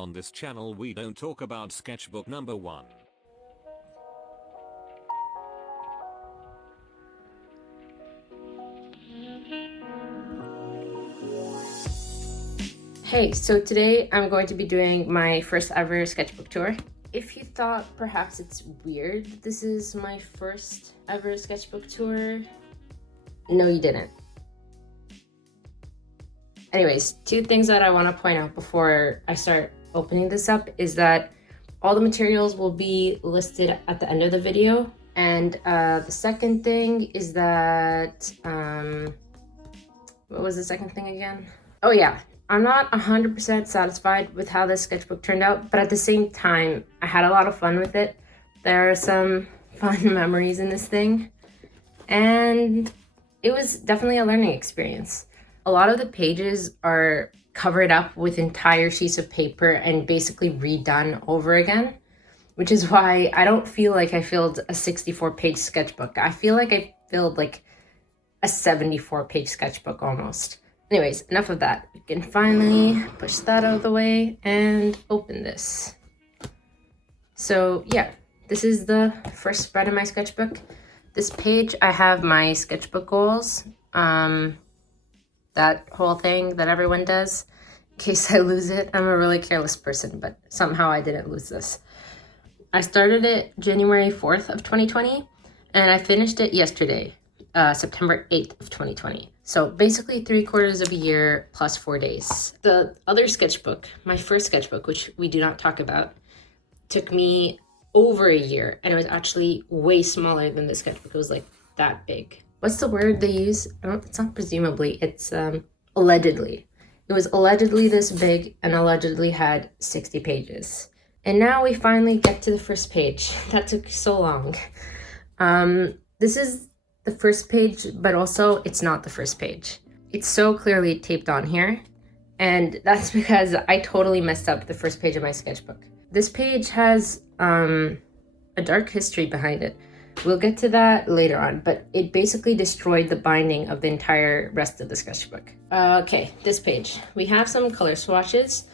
On this channel we don't talk about sketchbook number 1. Hey, so today I'm going to be doing my first ever sketchbook tour. If you thought perhaps it's weird that this is my first ever sketchbook tour, no you didn't. Anyways, two things that I want to point out before I start opening this up is that all the materials will be listed at the end of the video. And the second thing is that, what was the second thing again? Oh yeah, I'm not 100% satisfied with how this sketchbook turned out, but at the same time, I had a lot of fun with it. There are some fun memories in this thing, and it was definitely a learning experience. A lot of the pages are covered up with entire sheets of paper and basically redone over again, which is why I don't feel like I filled a 64-page sketchbook. I feel like I filled like a 74-page sketchbook almost. Anyways, enough of that. We can finally push that out of the way and open this. So yeah, this is the first spread of my sketchbook. This page, I have my sketchbook goals. That whole thing that everyone does in case I lose it. I'm a really careless person, but somehow I didn't lose this. I started it January 4th of 2020, and I finished it yesterday, September 8th of 2020. So basically 3/4 of a year plus 4 days. The other sketchbook, my first sketchbook, which we do not talk about, took me over a year, and it was actually way smaller than this sketchbook. It was like that big. What's the word they use? It's not presumably, it's allegedly. It was allegedly this big and allegedly had 60 pages. And now we finally get to the first page. That took so long. This is the first page, but also it's not the first page. It's so clearly taped on here, and that's because I totally messed up the first page of my sketchbook. This page has a dark history behind it. We'll get to that later on, but it basically destroyed the binding of the entire rest of the sketchbook. Okay, this page. We have some color swatches.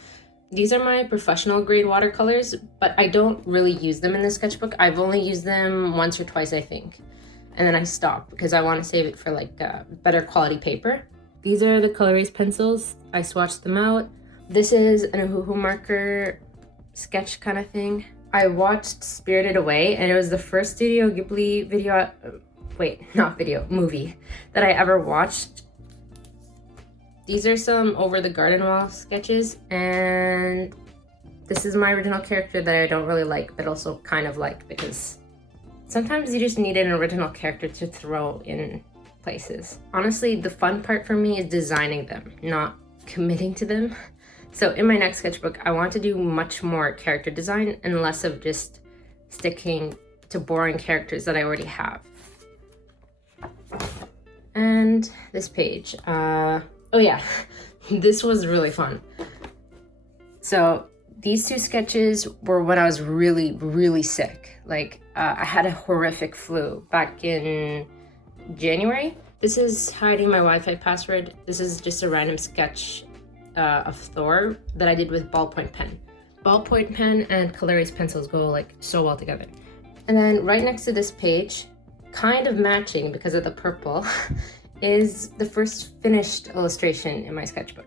These are my professional grade watercolors, but I don't really use them in the sketchbook. I've only used them once or twice, I think. And then I stopped because I want to save it for like better quality paper. These are the color erase pencils. I swatched them out. This is an Ohuhu marker sketch kind of thing. I watched Spirited Away, and it was the first Studio Ghibli video, movie that I ever watched. These are some over the garden wall sketches, and this is my original character that I don't really like, but also kind of like, because sometimes you just need an original character to throw in places. Honestly, the fun part for me is designing them, not committing to them. So in my next sketchbook, I want to do much more character design and less of just sticking to boring characters that I already have. And this page, oh yeah, this was really fun. So these two sketches were when I was really, really sick. Like I had a horrific flu back in January. This is hiding my Wi-Fi password. This is just a random sketch of Thor that I did with ballpoint pen. Ballpoint pen and color erase pencils go like so well together. And then right next to this page, kind of matching because of the purple, is the first finished illustration in my sketchbook.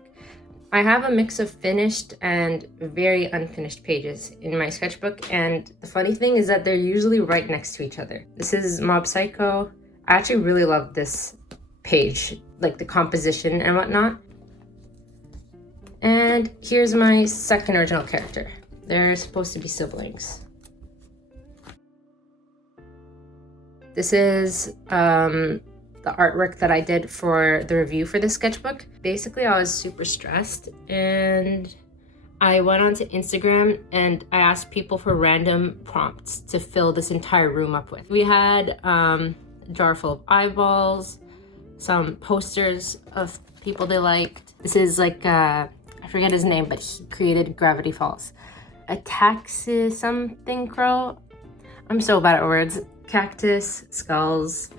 I have a mix of finished and very unfinished pages in my sketchbook, and the funny thing is that they're usually right next to each other. This is Mob Psycho. I actually really love this page, like the composition and whatnot. And here's my second original character. They're supposed to be siblings. This is the artwork that I did for the review for this sketchbook. Basically, I was super stressed, and I went onto Instagram and I asked people for random prompts to fill this entire room up with. We had a jar full of eyeballs, some posters of people they liked. This is like I forget his name, but he created Gravity Falls. A taxi something crow. I'm so bad at words. Cactus, skulls,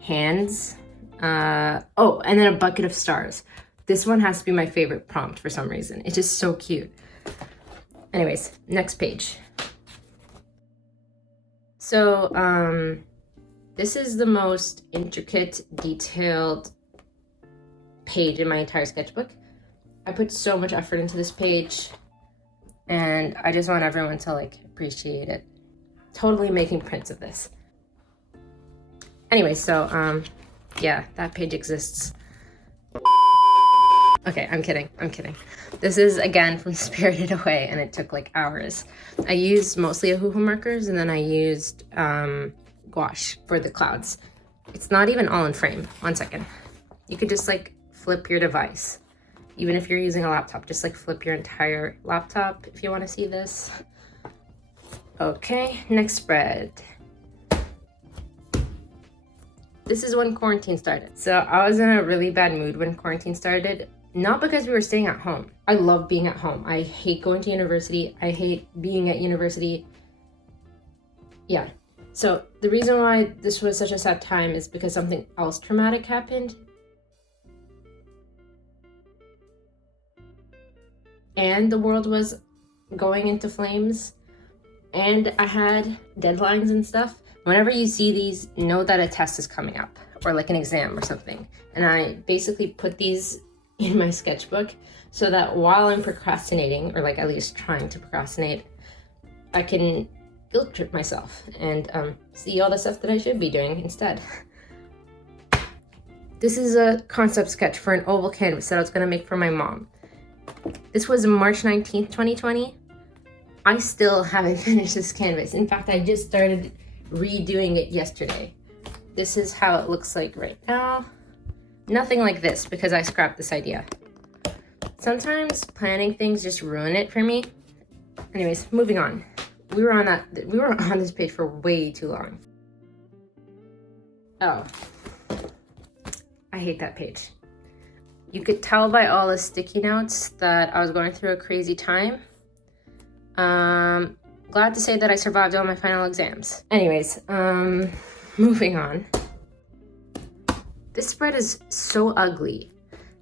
hands. Oh, and then a bucket of stars. This one has to be my favorite prompt for some reason. It's just so cute. Anyways, next page. So, this is the most intricate, detailed page in my entire sketchbook. I put so much effort into this page, and I just want everyone to like appreciate it. Totally making prints of this. Anyway, so, yeah, that page exists. Okay, I'm kidding. This is, again, from Spirited Away, and it took, like, hours. I used mostly Ohuhu markers, and then I used gouache for the clouds. It's not even all in frame. 1 second. You could just, like, flip your device. Even if you're using a laptop, just, like, flip your entire laptop if you want to see this. Okay, next spread. This is when quarantine started. So I was in a really bad mood when quarantine started. Not because we were staying at home. I love being at home. I hate going to university. I hate being at university. Yeah. So the reason why this was such a sad time is because something else traumatic happened. And the world was going into flames. And I had deadlines and stuff. Whenever you see these, know that a test is coming up or like an exam or something. And I basically put these in my sketchbook so that while I'm procrastinating, or like at least trying to procrastinate, I can guilt trip myself and see all the stuff that I should be doing instead. This is a concept sketch for an oval canvas that I was gonna make for my mom. This was March 19th, 2020. I still haven't finished this canvas. In fact, I just started redoing it yesterday. This is how it looks like right now. Nothing like this because I scrapped this idea. Sometimes planning things just ruin it for me. Anyways, moving on. We were on this page for way too long. Oh, I hate that page. You could tell by all the sticky notes that I was going through a crazy time. Glad to say that I survived all my final exams. Anyways, moving on. This spread is so ugly,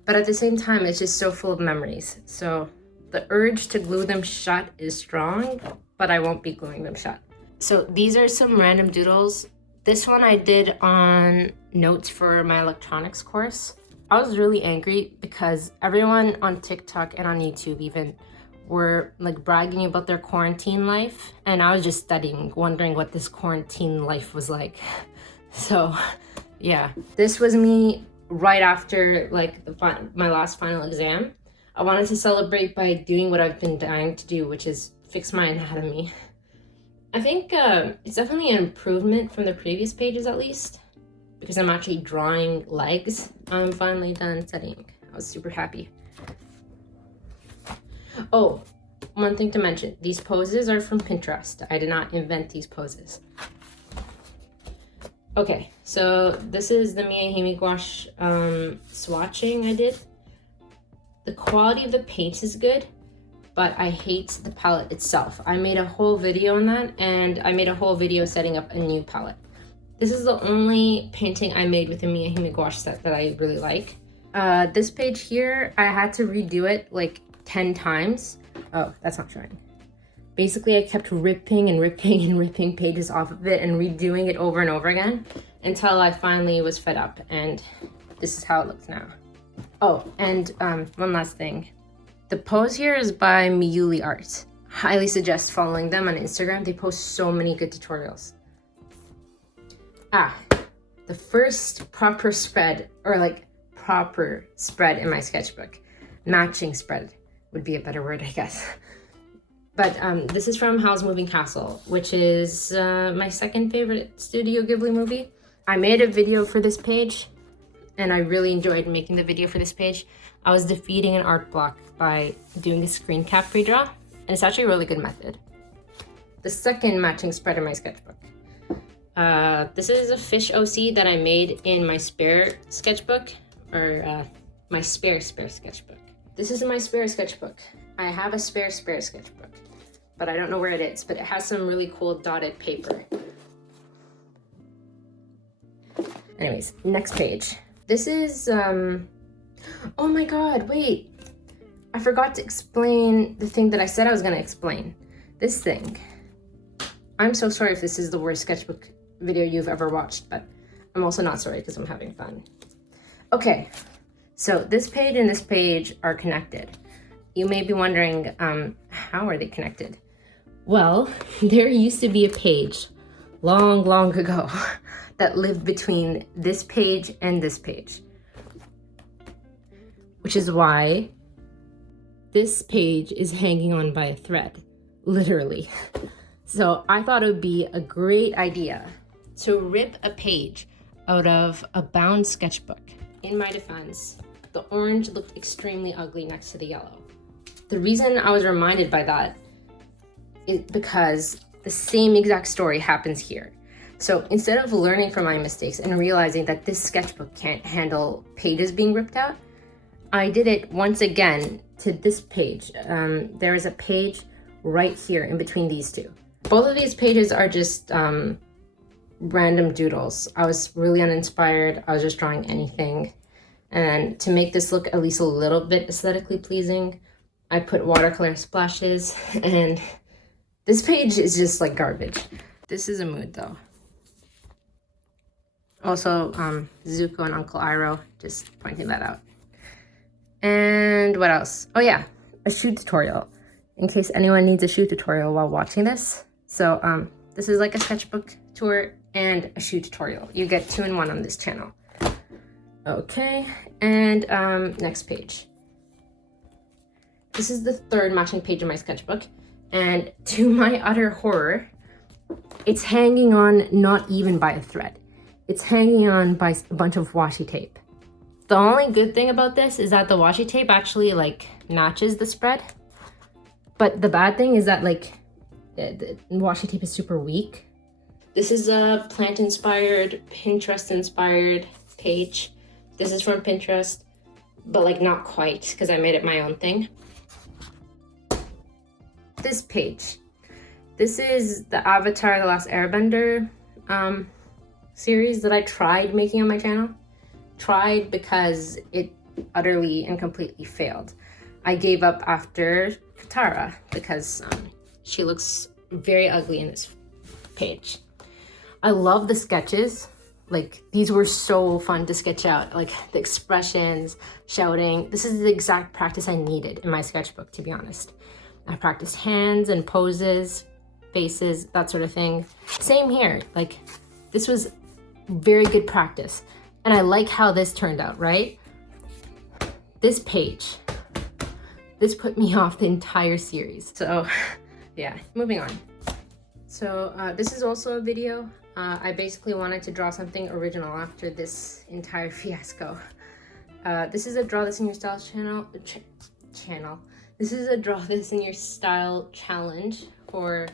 but at the same time, it's just so full of memories. So the urge to glue them shut is strong, but I won't be gluing them shut. So these are some random doodles. This one I did on notes for my electronics course. I was really angry because everyone on TikTok and on YouTube even were like bragging about their quarantine life, and I was just studying, wondering what this quarantine life was like. So yeah, this was me right after like my last final exam. I wanted to celebrate by doing what I've been dying to do, which is fix my anatomy. I think it's definitely an improvement from the previous pages, at least, because I'm actually drawing legs. I'm finally done studying. I was super happy. Oh, one thing to mention, these poses are from Pinterest. I did not invent these poses. Okay, so this is the Miyahime gouache swatching I did. The quality of the paint is good, but I hate the palette itself. I made a whole video on that, and I made a whole video setting up a new palette. This is the only painting I made with the Miyahime gouache set that I really like. This page here, I had to redo it like 10 times. Oh, that's not showing. Basically, I kept ripping and ripping and ripping pages off of it and redoing it over and over again until I finally was fed up, and this is how it looks now. Oh, and one last thing. The pose here is by Miyuli Art. Highly suggest following them on Instagram. They post so many good tutorials. The first proper spread, or like proper spread in my sketchbook. Matching spread would be a better word, I guess. But this is from Howl's Moving Castle, which is my second favorite Studio Ghibli movie. I made a video for this page, and I really enjoyed making the video for this page. I was defeating an art block by doing a screen cap redraw, and it's actually a really good method. The second matching spread in my sketchbook. This is a fish OC that I made in my spare sketchbook, or my spare sketchbook. This is my spare sketchbook. I have a spare sketchbook, but I don't know where it is, but it has some really cool dotted paper. Anyways, next page. This is Oh my god, wait. I forgot to explain the thing that I said I was gonna explain. This thing. I'm so sorry if this is the worst sketchbook video you've ever watched, but I'm also not sorry because I'm having fun. Okay, so this page and this page are connected. You may be wondering, how are they connected? Well, there used to be a page long, long ago that lived between this page and this page, which is why this page is hanging on by a thread, literally. So I thought it would be a great idea to rip a page out of a bound sketchbook. In my defense, the orange looked extremely ugly next to the yellow. The reason I was reminded by that is because the same exact story happens here. So instead of learning from my mistakes and realizing that this sketchbook can't handle pages being ripped out, I did it once again to this page. There is a page right here in between these two. Both of these pages are just random doodles. I was really uninspired. I was just drawing anything. And to make this look at least a little bit aesthetically pleasing, I put watercolor splashes, and this page is just like garbage. This is a mood though. Also, Zuko and Uncle Iroh, just pointing that out. And what else? Oh yeah, a shoe tutorial, in case anyone needs a shoe tutorial while watching this. So this is like a sketchbook tour and a shoe tutorial. You get 2 in 1 on this channel. Okay, and next page. This is the third matching page of my sketchbook, and to my utter horror, it's hanging on not even by a thread. It's hanging on by a bunch of washi tape. The only good thing about this is that the washi tape actually like matches the spread. But the bad thing is that like the washi tape is super weak. This is a plant-inspired, Pinterest-inspired page. This is from Pinterest, but like not quite because I made it my own thing. This page. This is the Avatar: The Last Airbender series that I tried making on my channel. Tried because it utterly and completely failed. I gave up after Katara because she looks very ugly in this page. I love the sketches. Like, these were so fun to sketch out. Like, the expressions, shouting. This is the exact practice I needed in my sketchbook, to be honest. I practiced hands and poses, faces, that sort of thing. Same here. Like, this was very good practice. And I like how this turned out, right? This page. This put me off the entire series. So, yeah, moving on. So, this is also a video. I basically wanted to draw something original after this entire fiasco. This is a Draw This in Your Style channel. This is a Draw This in Your Style challenge for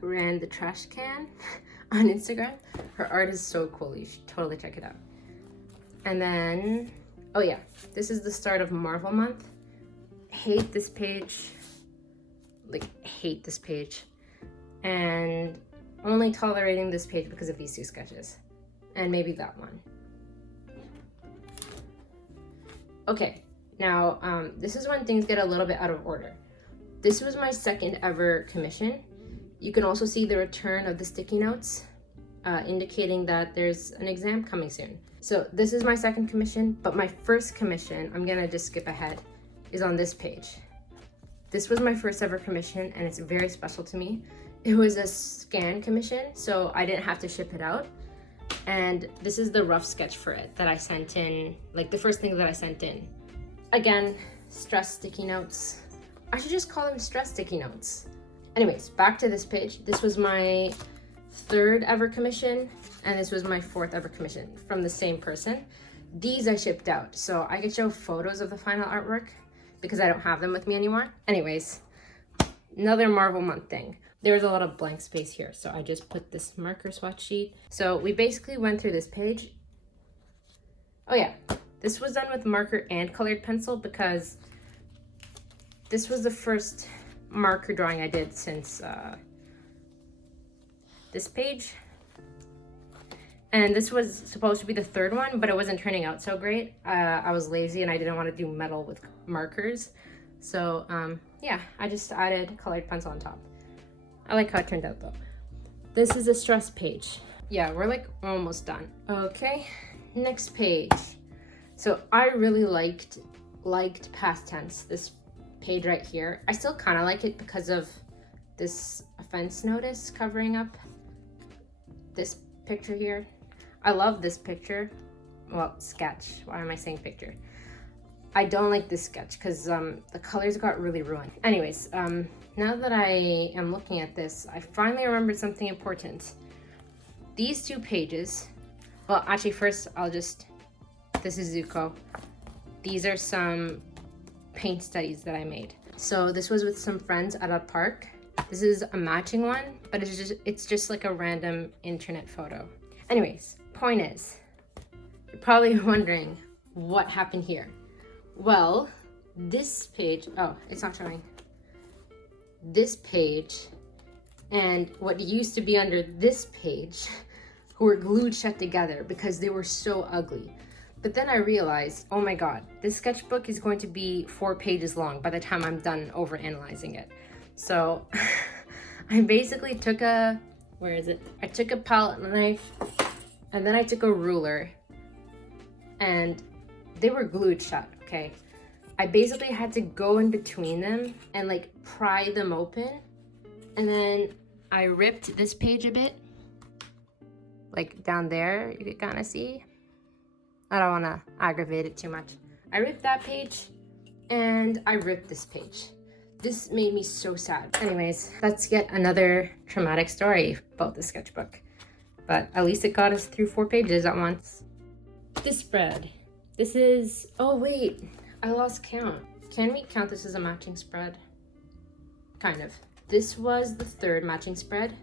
@Rand the Trash Can on Instagram. Her art is so cool. You should totally check it out. And then, oh yeah, this is the start of Marvel month. Hate this page. Like, hate this page. And only tolerating this page because of these 2 sketches. And maybe that one. Okay, now this is when things get a little bit out of order. This was my second ever commission. You can also see the return of the sticky notes, indicating that there's an exam coming soon. So this is my second commission, but my first commission, I'm gonna just skip ahead, is on this page. This was my first ever commission and it's very special to me. It was a scan commission, so I didn't have to ship it out. And this is the rough sketch for it that I sent in, like the first thing that I sent in. Again, stress sticky notes. I should just call them stress sticky notes. Anyways, back to this page. This was my 3rd ever commission, and this was my 4th ever commission from the same person. These I shipped out, so I could show photos of the final artwork because I don't have them with me anymore. Anyways, another Marvel month thing. There's a lot of blank space here, so I just put this marker swatch sheet. So we basically went through this page. Oh yeah, this was done with marker and colored pencil because this was the first marker drawing I did since this page. And this was supposed to be the third one, but it wasn't turning out so great. I was lazy and I didn't want to do metal with markers. So yeah, I just added colored pencil on top. I like how it turned out though. This is a stress page. Yeah, we're like almost done. Okay, next page. So I really liked past tense, this page right here. I still kind of like it because of this offense notice covering up this picture here. I love this picture. Well, sketch. Why am I saying picture? I don't like this sketch because the colors got really ruined. Anyways, now that I am looking at this, I finally remembered something important. These two pages, well, actually first this is Zuko. These are some paint studies that I made. So this was with some friends at a park. This is a matching one, but it's just like a random internet photo. Anyways, point is, you're probably wondering what happened here. Well, this page, oh, it's not showing. This page and what used to be under this page were glued shut together because they were so ugly. But then I realized, oh my God, this sketchbook is going to be 4 pages long by the time I'm done over analyzing it. So I basically took I took a palette knife and then I took a ruler and they were glued shut, okay? I basically had to go in between them and like pry them open. And then I ripped this page a bit, like down there, you can kind of see. I don't want to aggravate it too much. I ripped that page and I ripped this page. This made me so sad. Anyways, let's get another traumatic story about the sketchbook. But at least it got us through 4 pages at once. This spread. This is, oh wait, I lost count. Can we count this as a matching spread? Kind of. This was the 3rd matching spread,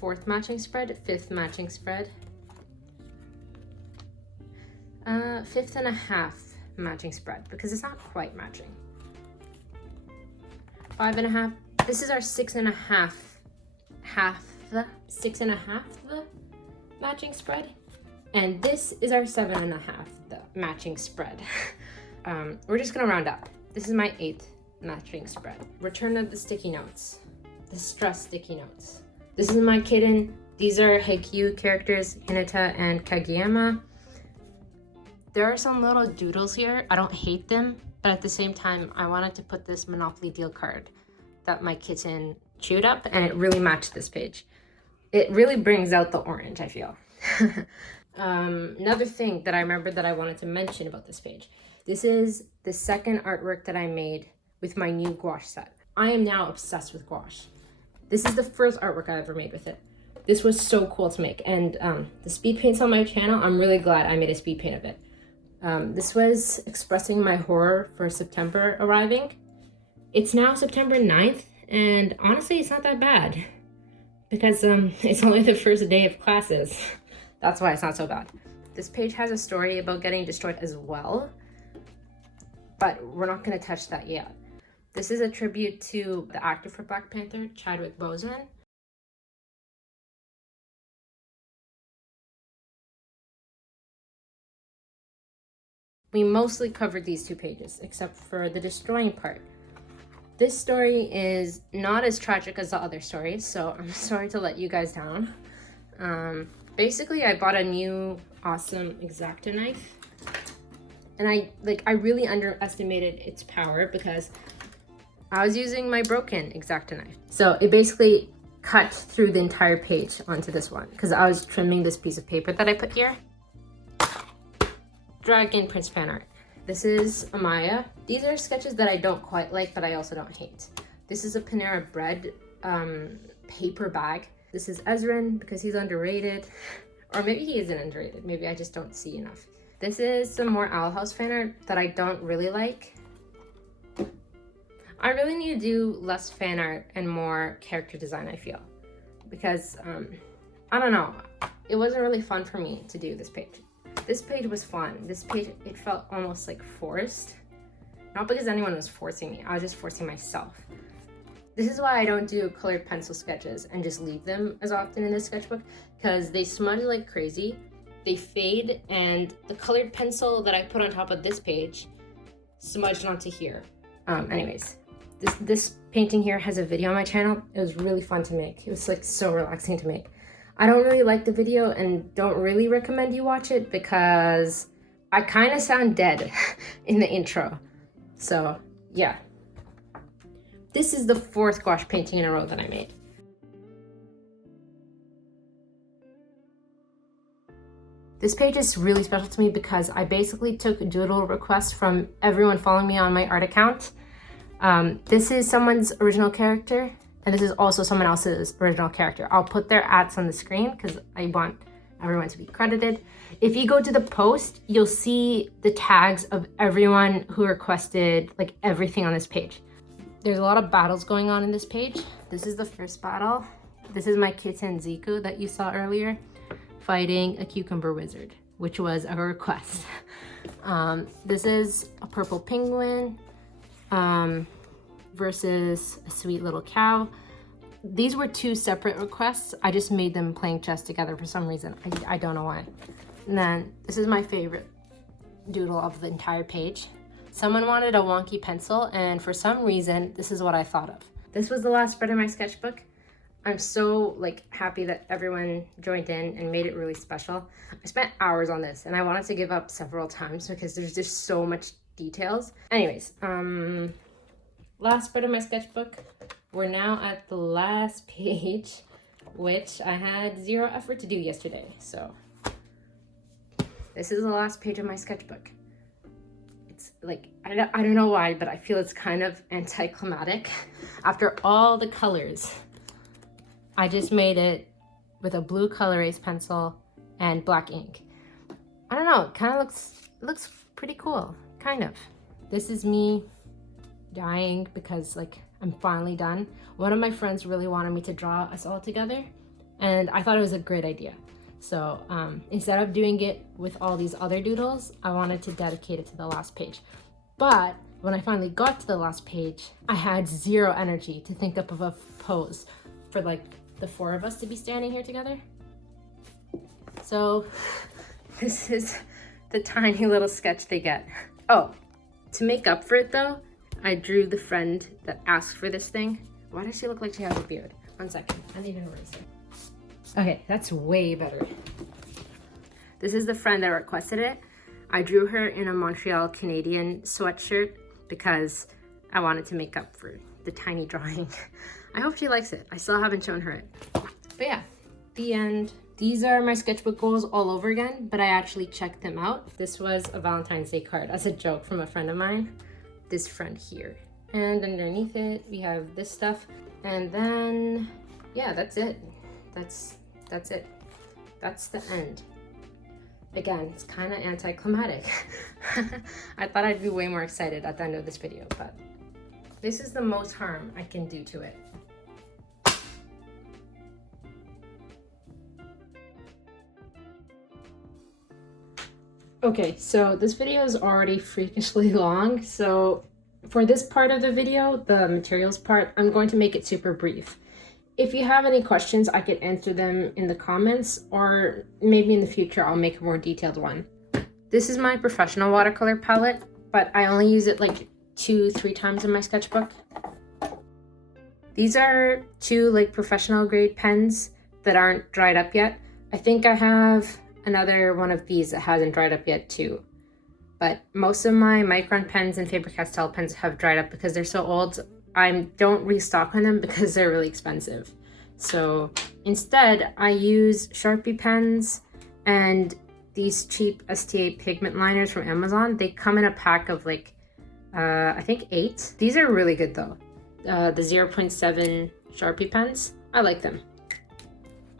4th matching spread, 5th matching spread, 5th and a half matching spread because it's not quite matching. 5 and a half. This is our 6 and a half, 6 and a half the matching spread. And this is our 7 and a half the matching spread. We're just gonna round up. This is my 8th matching spread. Return of the sticky notes. The stress sticky notes. This is my kitten. These are Haikyuu characters, Hinata and Kageyama. There are some little doodles here. I don't hate them, but at the same time, I wanted to put this Monopoly deal card that my kitten chewed up, and it really matched this page. It really brings out the orange, I feel. Another thing that I remember that I wanted to mention about this page. This is the 2nd artwork that I made with my new gouache set. I am now obsessed with gouache. This is the 1st artwork I ever made with it. This was so cool to make. And the speed paints on my channel, I'm really glad I made a speed paint of it. This was expressing my horror for September arriving. It's now September 9th, and honestly, it's not that bad. Because it's only the 1st day of classes. That's why it's not so bad. This page has a story about getting destroyed as well, but we're not gonna touch that yet. This is a tribute to the actor for Black Panther, Chadwick Boseman. We mostly covered these 2 pages, except for the destroying part. This story is not as tragic as the other stories, so I'm sorry to let you guys down. Basically, I bought a new awesome X-Acto knife, and I really underestimated its power because I was using my broken X-Acto knife. So it basically cut through the entire page onto this one because I was trimming this piece of paper that I put here. Dragon Prince fan art. This is Amaya. These are sketches that I don't quite like, but I also don't hate. This is a Panera Bread paper bag. This is Ezrin because he's underrated. Or maybe he isn't underrated. Maybe I just don't see enough. This is some more Owl House fan art that I don't really like. I really need to do less fan art and more character design, I feel. Because, I don't know. It wasn't really fun for me to do this page. This page was fun. This page, it felt almost like forced. Not because anyone was forcing me. I was just forcing myself. This is why I don't do colored pencil sketches and just leave them as often in this sketchbook, because they smudge like crazy they fade, and the colored pencil that I put on top of this page smudged onto here. Anyways, this painting here has a video on my channel. It was really fun to make. It was like so relaxing to make. I don't really like the video and don't really recommend you watch it because I kind of sound dead in the intro. So yeah. This is the 4th gouache painting in a row that I made. This page is really special to me because I basically took doodle requests from everyone following me on my art account. This is someone's original character, and this is also someone else's original character. I'll put their ats on the screen because I want everyone to be credited. If you go to the post, you'll see the tags of everyone who requested like everything on this page. There's a lot of battles going on in this page. This is the first battle. This is my kitten Ziku that you saw earlier, fighting a cucumber wizard, which was a request. This is a purple penguin versus a sweet little cow. These were 2 separate requests. I just made them playing chess together for some reason. I don't know why. And then this is my favorite doodle of the entire page. Someone wanted a wonky pencil, and for some reason, this is what I thought of. This was the last spread of my sketchbook. I'm so happy that everyone joined in and made it really special. I spent hours on this and I wanted to give up several times because there's just so much details. Anyways, last spread of my sketchbook. We're now at the last page, which I had 0 effort to do yesterday. So this is the last page of my sketchbook. It's I don't know why, but I feel it's kind of anticlimactic. After all the colors, I just made it with a blue color ace pencil and black ink. I don't know, it kind of looks pretty cool, kind of. This is me dying because I'm finally done. One of my friends really wanted me to draw us all together, and I thought it was a great idea. So instead of doing it with all these other doodles, I wanted to dedicate it to the last page. But when I finally got to the last page, I had 0 energy to think up of a pose for the 4 of us to be standing here together. So this is the tiny little sketch they get. Oh, to make up for it though, I drew the friend that asked for this thing. Why does she look like she has a beard? 1 second, I need an eraser. Okay, that's way better. This is the friend that requested it. I drew her in a Montreal Canadian sweatshirt because I wanted to make up for the tiny drawing. I hope she likes it. I still haven't shown her it. But yeah, the end. These are my sketchbook goals all over again, but I actually checked them out. This was a Valentine's Day card as a joke from a friend of mine. This friend here. And underneath it, we have this stuff. And then, yeah, that's it. That's it. That's the end. Again, it's kind of anticlimactic. I thought I'd be way more excited at the end of this video, but this is the most harm I can do to it. Okay, so this video is already freakishly long, so for this part of the video, the materials part, I'm going to make it super brief. If you have any questions, I could answer them in the comments, or maybe in the future I'll make a more detailed one. This is my professional watercolor palette, but I only use it 2-3 times in my sketchbook. These are 2 professional grade pens that aren't dried up yet. I think I have another one of these that hasn't dried up yet too. But most of my Micron pens and Faber-Castell pens have dried up because they're so old. I don't restock on them because they're really expensive. So instead, I use Sharpie pens and these cheap STA pigment liners from Amazon. They come in a pack of I think 8. These are really good though. The 0.7 Sharpie pens, I like them.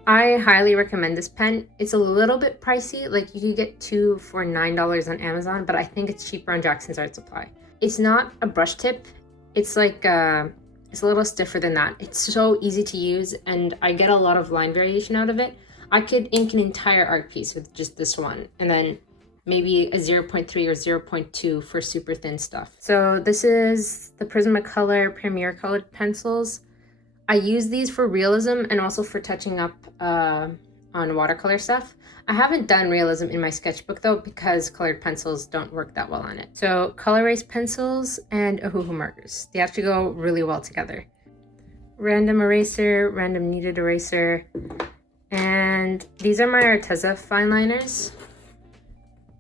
I highly recommend this pen. It's a little bit pricey, you could get 2 for $9 on Amazon, but I think it's cheaper on Jackson's Art Supply. It's not a brush tip. It's it's a little stiffer than that. It's so easy to use and I get a lot of line variation out of it. I could ink an entire art piece with just this one and then maybe a 0.3 or 0.2 for super thin stuff. So this is the Prismacolor Premier Colored pencils. I use these for realism and also for touching up on watercolor stuff. I haven't done realism in my sketchbook though because colored pencils don't work that well on it. So color erase pencils and Ohuhu markers. They actually go really well together. Random eraser, random kneaded eraser, and these are my Arteza fine liners.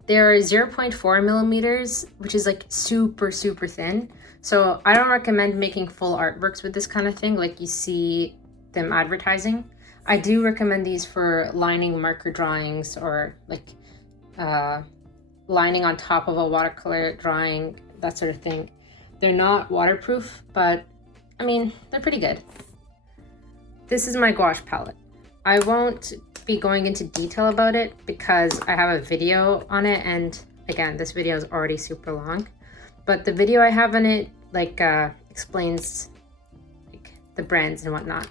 They're 0.4 millimeters, which is like super thin. So I don't recommend making full artworks with this kind of thing like you see them advertising. I do recommend these for lining marker drawings or like lining on top of a watercolor drawing, that sort of thing. They're not waterproof, but I mean, they're pretty good. This is my gouache palette. I won't be going into detail about it because I have a video on it, and again, this video is already super long, but the video I have on it like explains like the brands and whatnot.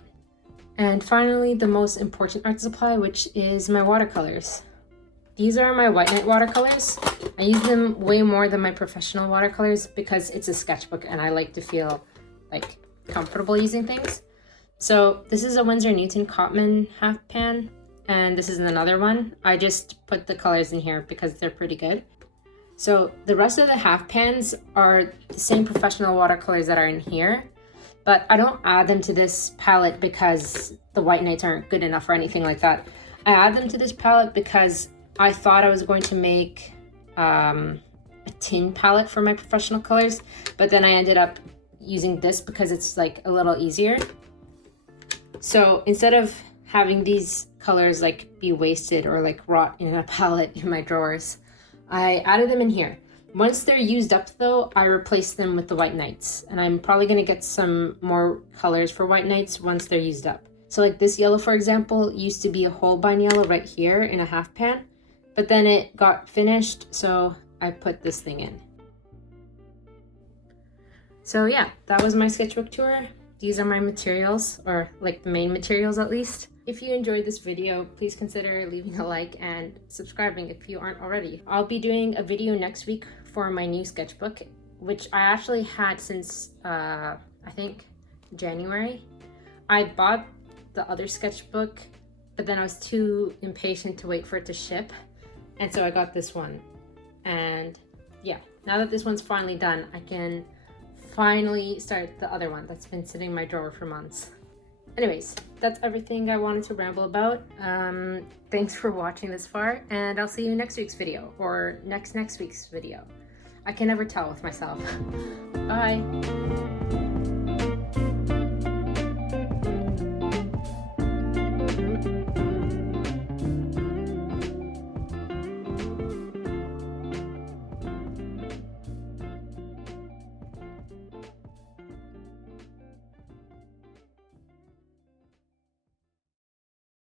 And finally, the most important art supply, which is my watercolors. These are my White Knight watercolors. I use them way more than my professional watercolors because it's a sketchbook and I like to feel like comfortable using things. So this is a Winsor Newton Cotman half pan, and this is another one. I just put the colors in here because they're pretty good. So the rest of the half pans are the same professional watercolors that are in here, but I don't add them to this palette because the White Knights aren't good enough or anything like that. I add them to this palette because I thought I was going to make a tin palette for my professional colors, but then I ended up using this because it's like a little easier. So instead of having these colors like be wasted or like rot in a palette in my drawers, I added them in here. Once they're used up though, I replace them with the White Knights, and I'm probably gonna get some more colors for White Knights once they're used up. So like this yellow, for example, used to be a Holbein yellow right here in a half pan, but then it got finished, so I put this thing in. So yeah, that was my sketchbook tour. These are my materials, or like the main materials at least. If you enjoyed this video, please consider leaving a like and subscribing if you aren't already. I'll be doing a video next week for my new sketchbook, which I actually had since, I think, January. I bought the other sketchbook, but then I was too impatient to wait for it to ship, and so I got this one. And yeah, now that this one's finally done, I can finally start the other one that's been sitting in my drawer for months. Anyways, that's everything I wanted to ramble about. Thanks for watching this far, and I'll see you in next week's video, or next week's video. I can never tell with myself. Bye!